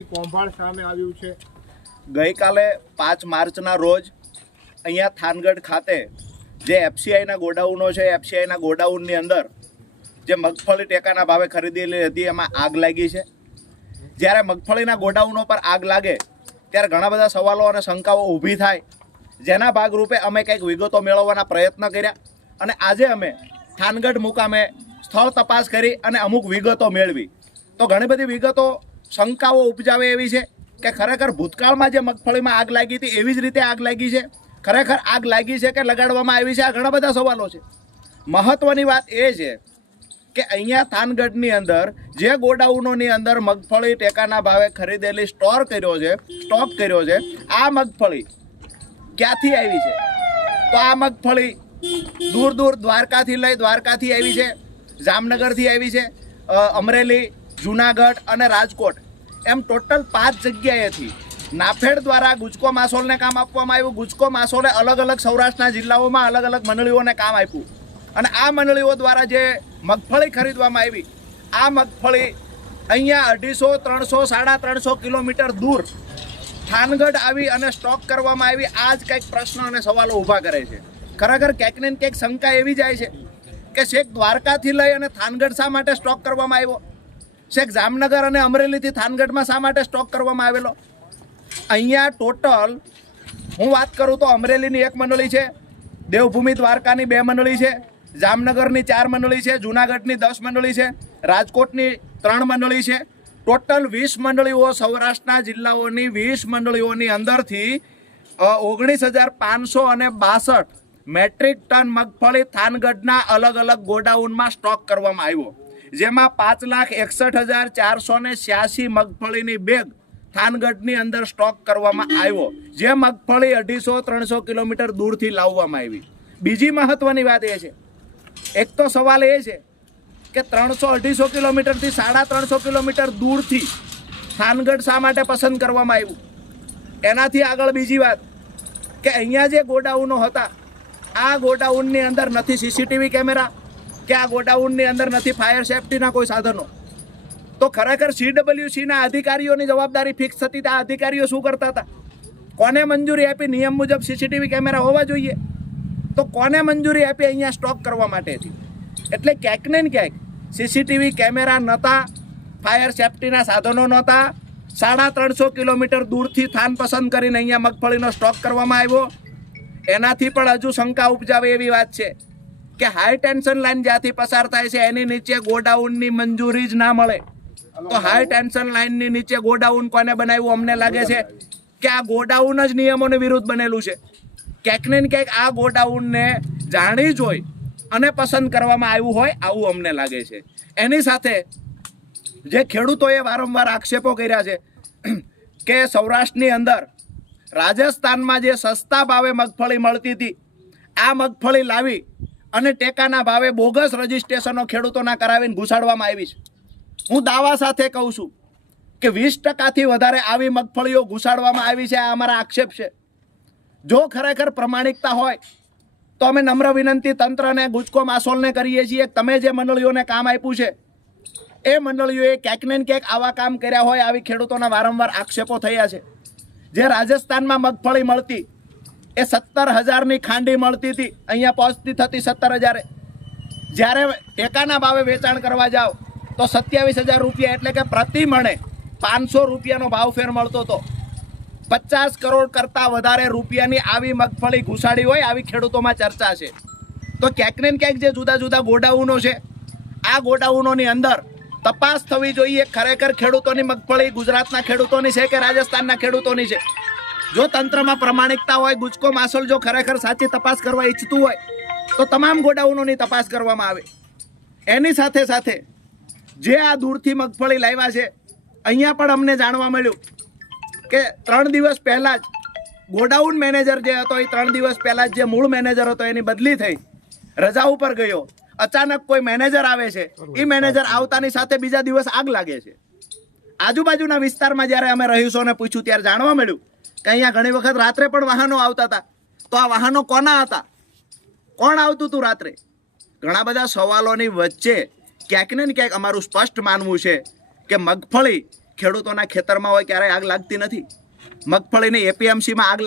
કૌભાંડ સામે આવ્યું છે. ગઈકાલે પાંચ માર્ચના રોજ અહીંયા થાનગઢ ખાતે જે એફસીઆઈના ગોડાઉનો છે, એફસીઆઈના ગોડાઉનની અંદર જે મગફળી ટેકાના ભાવે ખરીદેલી હતી, એમાં આગ લાગી છે. જ્યારે મગફળીના ગોડાઉનો પર આગ લાગે, ત્યારે ઘણા બધા સવાલો અને શંકાઓ ઊભી થાય. જેના ભાગરૂપે અમે કંઈક વિગતો મેળવવાના પ્રયત્ન કર્યા અને આજે અમે થાનગઢ મુકામે સ્થળ તપાસ કરી અને અમુક વિગતો મેળવી. તો ઘણી બધી વિગતો શંકાઓ ઉપજાવે એવી છે કે ખરેખર ભૂતકાળમાં જે મગફળીમાં આગ લાગી હતી એવી જ રીતે આગ લાગી છે. ખરેખર આગ લાગી છે કે લગાડવામાં આવી છે? આ ઘણા બધા સવાલો છે. મહત્વની વાત એ છે કે અહીંયા થાનગઢની અંદર જે ગોડાઉનોની અંદર મગફળી ટેકાના ભાવે ખરીદેલી સ્ટોર કર્યો છે, સ્ટોક કર્યો છે, આ મગફળી ક્યાંથી આવી છે? તો આ મગફળી દૂર દૂર દ્વારકાથી લઈ દ્વારકાથી આવી છે, જામનગરથી આવી છે અમરેલી, જુનાગઢ અને રાજકોટ. એમ ટોટલ પાંચ જગ્યાએથી નાફેડ દ્વારા ગુજકો માસોલને કામ આપવામાં આવ્યું. ગુજકો માસોલે અલગ અલગ સૌરાષ્ટ્રના જિલ્લાઓમાં અલગ અલગ મંડળીઓને કામ આપ્યું. અને આ મંડળીઓ દ્વારા જે મગફળી ખરીદવામાં આવી, આ મગફળી અહીંયા અઢીસો, ત્રણસો, સાડા ત્રણસો કિલોમીટર દૂર થાનગઢ આવી અને સ્ટોક કરવામાં આવી. આ જ કંઈક પ્રશ્ન અને સવાલો ઊભા કરે છે. ખરેખર ક્યાંક ને ક્યાંક શંકા એવી જાય છે કે શેખ દ્વારકાથી લઈ અને થાનગઢ શા માટે સ્ટોક કરવામાં આવ્યો? શેખ જામનગર અને અમરેલીથી થાનગઢમાં શા માટે સ્ટોક કરવામાં આવેલો? અહીંયા ટોટલ હું વાત કરું તો અમરેલીની એક મંડળી છે, દેવભૂમિ દ્વારકાની બે મંડળી છે, જામનગરની ચાર મંડળી છે, જુનાગઢની દસ મંડળી છે, રાજકોટની ત્રણ મંડળી છે. ટોટલ વીસ મંડળીઓ સૌરાષ્ટ્રના જિલ્લાઓની વીસ મંડળીઓની અંદરથી ઓગણીસ હજાર પાંચસો અને બાસઠ મેટ્રિક ટન મગફળી થાનગઢના અલગ અલગ ગોડાઉનમાં સ્ટોક કરવામાં આવ્યો. જેમાં પાંચ લાખ એકસઠ હજાર ચારસો ને છ્યાસી મગફળીની બેગ થાનગઢની અંદર સ્ટોક કરવામાં આવ્યો. જે મગફળી અઢીસો ત્રણસો કિલોમીટર દૂરથી લાવવામાં આવી. બીજી મહત્વની વાત એ છે. એક તો સવાલ એ છે કે ત્રણસો અઢીસો કિલોમીટરથી સાડા ત્રણસો કિલોમીટર દૂરથી થાનગઢ શા માટે પસંદ કરવામાં આવ્યું? એનાથી આગળ બીજી વાત કે અહીંયા જે ગોડાઉનો હતા, આ ગોડાઉનની અંદર નથી સીસીટીવી કેમેરા? કે આ ગોડાઉનની અંદર નથી ફાયર સેફટીના કોઈ સાધનો. તો ખરેખર સીડબ્લ્યુસીના અધિકારીઓની જવાબદારી ફિક્સ હતા. આ અધિકારીઓ શું કરતા હતા? કોને મંજૂરી આપી? નિયમ મુજબ સીસીટીવી કેમેરા હોવા જોઈએ. તો કોને મંજૂરી આપી અહીંયા સ્ટોક કરવા માટે હતી એટલે ક્યાંક ને ક્યાંક સીસીટીવી કેમેરા નહોતા ફાયર સેફટીના સાધનો નહોતા. સાડા ત્રણસો કિલોમીટર દૂરથી થાન પસંદ કરીને અહીંયા મગફળીનો સ્ટોક કરવામાં આવ્યો. એનાથી પણ હજુ શંકા ઉપજાવે એવી વાત છે. કે હાઈ ટેન્શન લાઈન જ્યાંથી પસાર થાય છે એની નીચે ગોડાઉનની મંજૂરી જ ના મળે. તો હાઈ ટેન્શન લાઈનની નીચે ગોડાઉન કોને બનાવ્યું? અમને લાગે છે કે આ ગોડાઉન જ નિયમોની વિરુદ્ધ બનેલું છે. ક્યાંક ને ક્યાંક આ ગોડાઉનને જાણી જોઈ અને પસંદ કરવામાં આવ્યું હોય આવું અમને લાગે છે. એની સાથે જે ખેડૂતોએ વારંવાર આક્ષેપો કર્યા છે કે સૌરાષ્ટ્રની અંદર રાજસ્થાનમાં જે સસ્તા ભાવે મગફળી મળતી હતી આ મગફળી લાવી અને ટેકાના ભાવે બોગસ રજીસ્ટ્રેશનો ખેડૂતોના કરાવીને ઘુસાડવામાં આવી છે. હું દાવા સાથે કહું છું કે વીસ ટકાથી વધારે આવી મગફળીઓ ઘુસાડવામાં આવી છે, આ અમારા આક્ષેપ છે. જો ખરેખર પ્રમાણિકતા હોય, તો અમે નમ્ર વિનંતી તંત્રને, ગુજકો માસોલને કરીએ છીએ, તમે જે મંડળીઓને કામ આપ્યું છે, એ મંડળીઓએ ક્યાંક ને ક્યાંક આવા કામ કર્યા હોય, આવી ખેડૂતોના વારંવાર આક્ષેપો થયા છે. જે રાજસ્થાનમાં મગફળી મળતી એ સત્તર હજારની ખાંડી મળતી હતી. અહીંયા પહોંચતી થતી સત્તર હજારે. જ્યારે ટેકાના ભાવે વેચાણ કરવા જાઓ, તો સત્યાવીસ હજાર રૂપિયા એટલે કે પ્રતિ મણે પાંચસો રૂપિયાનો ભાવ ફેર મળતો હતો. પચાસ કરોડ કરતાં વધારે રૂપિયાની આવી મગફળી ઘુસાડી હોય, આવી ખેડૂતોમાં ચર્ચા છે. તો ક્યાંક ને ક્યાંક જે જુદા જુદા ગોડાઉનો છે, આ ગોડાઉનોની અંદર તપાસ થવી જોઈએ, ખરેખર ખેડૂતોની મગફળી ગુજરાતના ખેડૂતોની છે કે રાજસ્થાનના ખેડૂતોની છે? જો તંત્રમાં પ્રમાણિકતા હોય ગુજકો માસોલ જો ખરેખર સાચી તપાસ કરવા ઈચ્છતું હોય તો તમામ ગોડાઉનોની તપાસ કરવામાં આવે. એની સાથે સાથે જે આ દૂરથી મગફળી લાવ્યા છે અહીંયા પણ અમને જાણવા મળ્યું કે ત્રણ દિવસ પહેલાં જ ગોડાઉન મેનેજર જે હતો એ ત્રણ દિવસ પહેલાં જ જે મૂળ મેનેજર હતો એની બદલી થઈ. રજા ઉપર ગયો. અચાનક કોઈ મેનેજર આવે છે એ મેનેજર આવતાની સાથે બીજા દિવસ આગ લાગે છે. આજુબાજુના વિસ્તારમાં જ્યારે અમે રહીશોને પૂછ્યું ત્યારે જાણવા મળ્યું કે અહીંયા ઘણી વખત રાત્રે પણ વાહનો આવતા હતા. તો આ વાહનો કોના હતા? કોણ આવતું હતું રાત્રે? ઘણા બધા સવાલોની વચ્ચે ક્યાંક ને ક્યાંક અમારું સ્પષ્ટ માનવું છે કે મગફળી ખેડૂતોના ખેતરમાં હોય ક્યારેય આગ લાગતી નથી. મગફળીની એપીએમસીમાં આગ લાગે